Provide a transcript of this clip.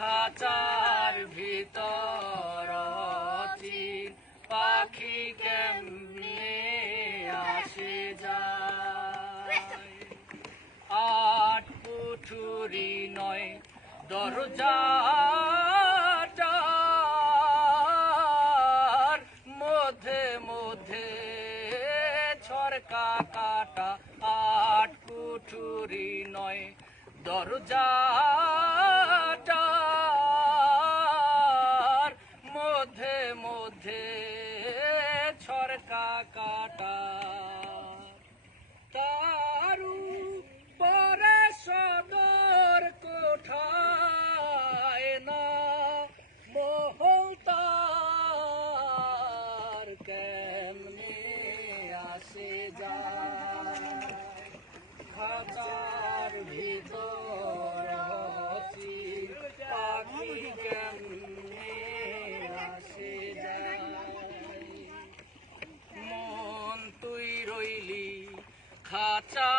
খাঁচার ভিতর পাখি কেমনে আসে যায়। আট পুঠুরি নয় দরজাটার মধ্যে মধ্যে ছরকা কাটা। আট পুঠুরি নয় দরজাটার মধ্যে মধ্যে ছরকা কাটা। তারু পরে সদর কোঠায় না মহলতার কেমনে আসে যায়। খাঁচার ভিতর পাখি কেমনে আসে যায়। মন তুই রইলি খাঁচা